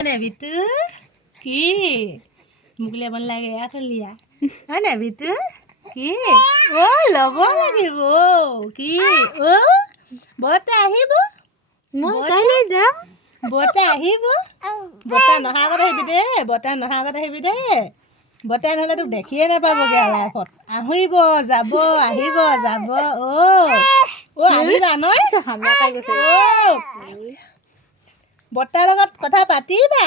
বিতু কি মুকলি বন লাগে আতলিয়া হয় না বিতু কি ও ল'ব লাগিব কি ও বৰ্তা আহিব মই কাইলৈ যাম বৰ্তা আহিব বৰ্তা নহা আগত আহিবি দে বৰ্তা নহা আগত আহিবি দে বৰ্তাই নহ'লে তোক দেখিয়ে নাপাবগৈ লাইফত আহিব যাব আহিব যাব অ আহিবা নহয় বৰ্তাৰ লগত কথা পাতিবা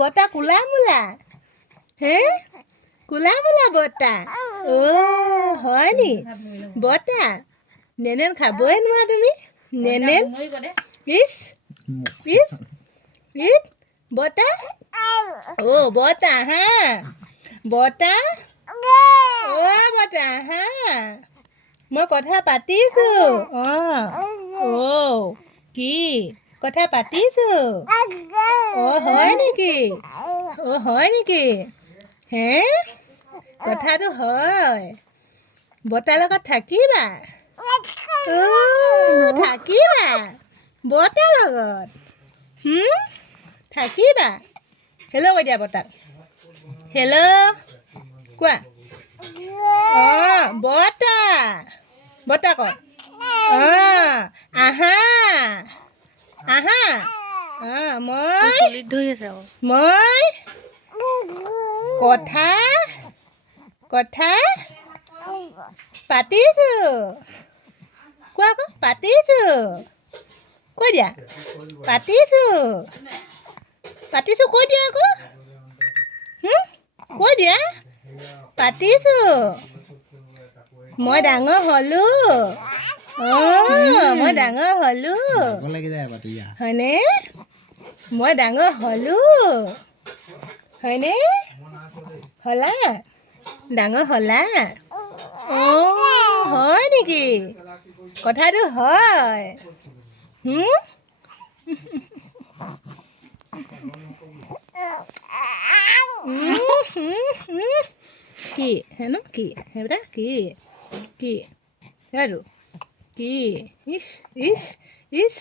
বৰ্তা কোলা মোলা হে কোলা মোলা বৰ্তা হয় নি বৰ্তা নেনেন খাবই নোৱাৰা তুমি নেনেন ইছ ইছ ইছ বৰ্তা বৰ্তা হা বৰ্তা বৰ্তা হা মই কথা পাতিছোঁ কি কথা পাতিছোঁ হয় নেকি হয় নেকি হে কথাটো হয় বৰ্তাৰ লগত থাকিবা থাকিবা বৰ্তাৰ লগত থাকিবা হেল্ল' কৈ দিয়া বৰ্তাক হেল্ল' কোৱা বৰ্তা বৰ্তা কয় আহা আহা মই কথা কথা পাতিছোঁ কোৱা আকৌ পাতিছোঁ কৈ দিয়া পাতিছোঁ পাতিছোঁ কৈ দিয়া আকৌ কৈ দিয়া পাতিছোঁ মই ডাঙৰ হ'লোঁ মই ডাঙৰ হ'লোঁ হয়নে মই ডাঙৰ হ'লোঁ হয়নে হ'লা ডাঙৰ হ'লা হয় নেকি কথাটো হয় কি হেনো কি সেইটা কি কি আৰু কি ইছ ইছ ইছ